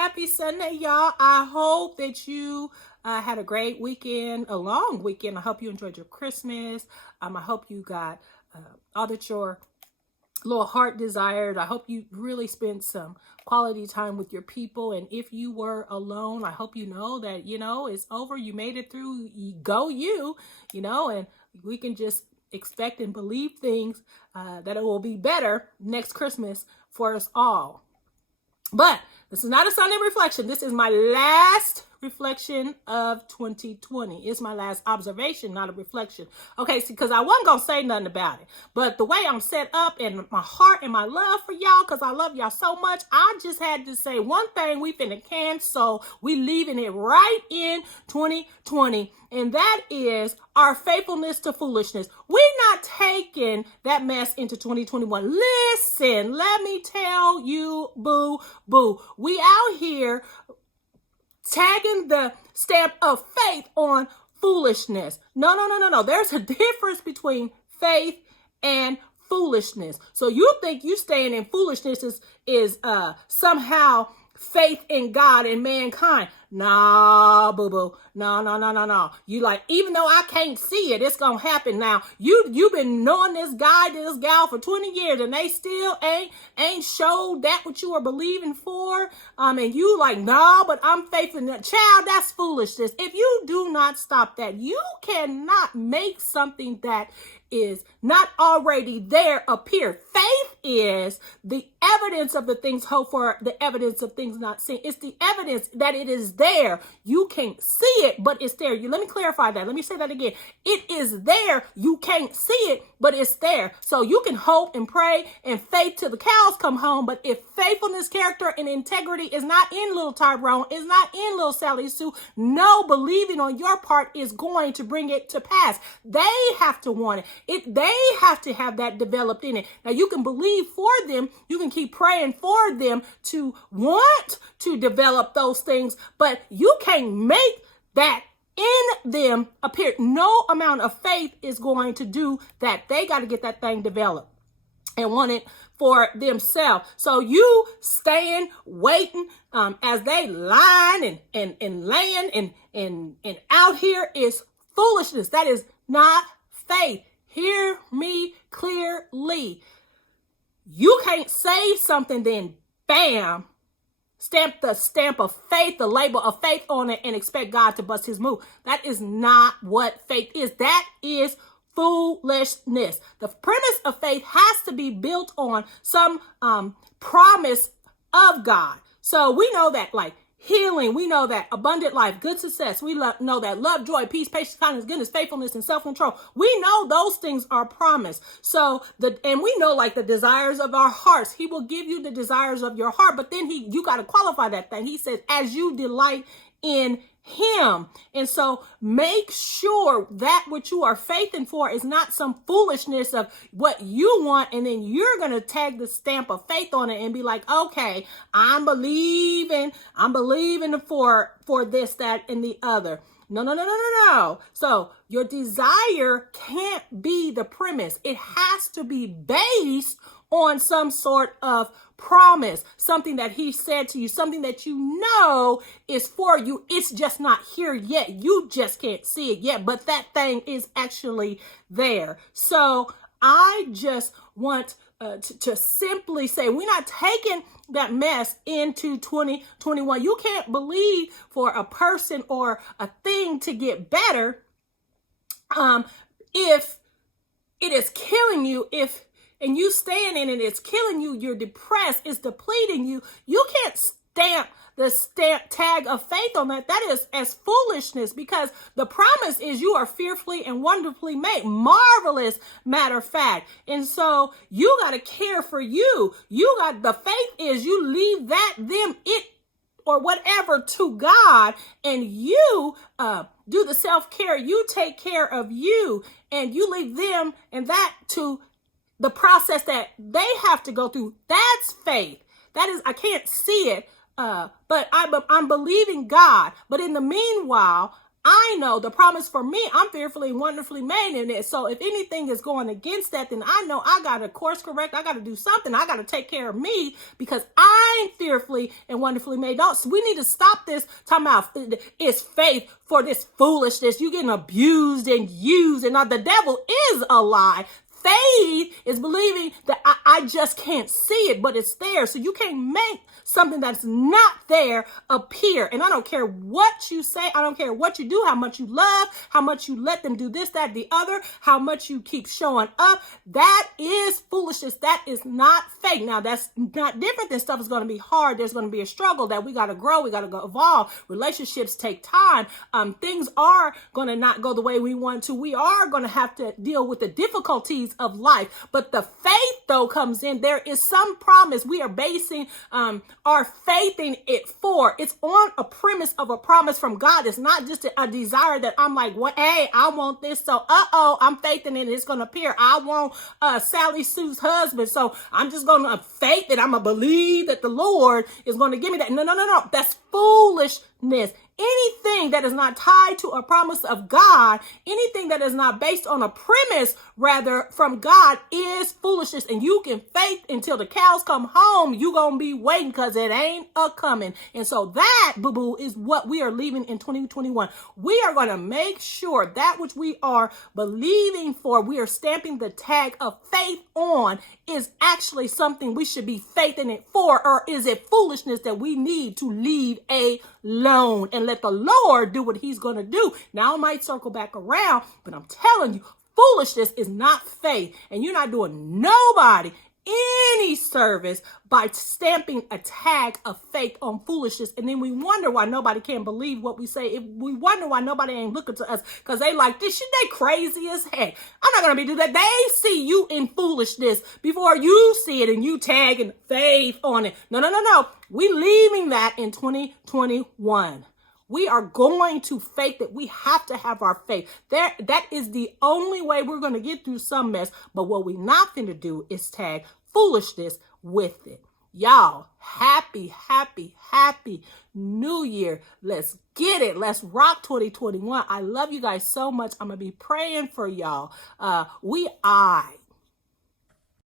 Happy Sunday, y'all. I hope that you had a great weekend, a long weekend. I hope you enjoyed your Christmas. I hope you got all that your little heart desired. I hope you really spent some quality time with your people. And if you were alone, I hope you know that, it's over. You made it through. And we can just expect and believe things that it will be better next Christmas for us all. But this is not a Sunday reflection. This is my last reflection of 2020. It's my last observation, not a reflection. Okay, because I wasn't going to say nothing about it. But the way I'm set up and my heart and my love for y'all, because I love y'all so much, I just had to say one thing. We finna cancel. We leaving it right in 2020. And that is our faithfulness to foolishness. We're not taking that mess into 2021. Listen, let me tell you, boo. We out here tagging the stamp of faith on foolishness. No. There's a difference between faith and foolishness. So you think you staying in foolishness is somehow faith in God and mankind. Nah, boo. No. You like, even though I can't see it, it's gonna happen. Now, you've been knowing this guy, this gal for 20 years, and they still ain't showed that what you are believing for. And you like, nah, but I'm faithful in that. Child, that's foolishness. If you do not stop that, you cannot make something that is not already there appear. Faith is the evidence of the things hoped for, the evidence of things not seen. It's the evidence that it is there. You can't see it, but it's there. Let me clarify that. Let me say that again. It is there. You can't see it, but it's there. So you can hope and pray and faith till the cows come home. But if faithfulness, character, and integrity is not in little Tyrone, is not in little Sally Sue, no believing on your part is going to bring it to pass. They have to want it. They have to have that developed in it. Now you can believe for them. You can keep praying for them to want to develop those things, but you can't make that in them appear. No amount of faith is going to do that. They got to get that thing developed and want it for themselves. So you staying, waiting, as they line and laying and out here is foolishness. That is not faith. Hear me clearly. You can't say something, then bam, stamp the stamp of faith, the label of faith on it, and expect God to bust his move. That is not what faith is. That is foolishness. The premise of faith has to be built on some promise of God. So we know that, like, healing, we know that abundant life, good success, we know that love, joy, peace, patience, kindness, goodness, faithfulness, and self-control. We know those things are promised. So and we know, like, the desires of our hearts, he will give you the desires of your heart, but then you got to qualify that thing. He says, as you delight in him. And so make sure that what you are faithing for is not some foolishness of what you want, and then you're going to tag the stamp of faith on it and be like, okay, I'm believing for this, that, and the other. No. So your desire can't be the premise. It has to be based on some sort of promise, something that he said to you, something that you know is for you. It's just not here yet. You just can't see it yet, but that thing is actually there. So I just want to simply say, we're not taking that mess into 2021. You can't believe for a person or a thing to get better if it is killing you, and you stand in it, it's killing you, you're depressed, it's depleting you. You can't stamp the tag of faith on that. That is as foolishness, because the promise is you are fearfully and wonderfully made. Marvelous, matter of fact. And so you got to care for you. The faith is you leave that, them, it, or whatever to God, and you do the self-care. You take care of you, and you leave them and that to the process that they have to go through. That's faith. That is, I can't see it, but I'm believing God. But in the meanwhile, I know the promise for me, I'm fearfully and wonderfully made in it. So if anything is going against that, then I know I got to course correct. I got to do something. I got to take care of me because I'm fearfully and wonderfully made. So we need to stop this talking about it's faith for this foolishness. You getting abused and used, and the devil is a lie. Faith is believing that I just can't see it, but it's there. So you can't make something that's not there appear. And I don't care what you say. I don't care what you do, how much you love, how much you let them do this, that, the other, how much you keep showing up. That is foolishness. That is not faith. Now, that's not different than stuff is going to be hard. There's going to be a struggle that we got to grow. We got to go evolve. Relationships take time. Things are going to not go the way we want to. We are going to have to deal with the difficulties of life. But the faith, though, comes in. There is some promise. We are basing our faith in it for. It's on a premise of a promise from God. It's not just a desire that I'm like, what? Hey, I want this. So, I'm faithing in it. It's going to appear. I want Sally Sue's husband. So I'm just going to faith that I'm going to believe that the Lord is going to give me that. No. That's foolishness. Anything that is not tied to a promise of God, anything that is not based on a premise, rather, from God is foolishness. And you can faith until the cows come home. You going to be waiting because it ain't a coming. And so that, boo-boo, is what we are leaving in 2021. We are going to make sure that which we are believing for, we are stamping the tag of faith on, is actually something we should be faithing it for, or is it foolishness that we need to leave alone and let the Lord do what he's going to do? Now I might circle back around, but I'm telling you, foolishness is not faith, and you're not doing nobody any service by stamping a tag of faith on foolishness. And then we wonder why nobody can believe what we say. If we wonder why nobody ain't looking to us because they like this shit, they crazy as heck. I'm not going to be do that. They see you in foolishness before you see it and you tagging faith on it. No. We leaving that in 2021. We are going to faith that we have to have our faith. That is the only way we're going to get through some mess. But what we not going to do is tag foolishness with it. Y'all, happy New Year. Let's get it. Let's rock 2021. I love you guys so much. I'm going to be praying for y'all.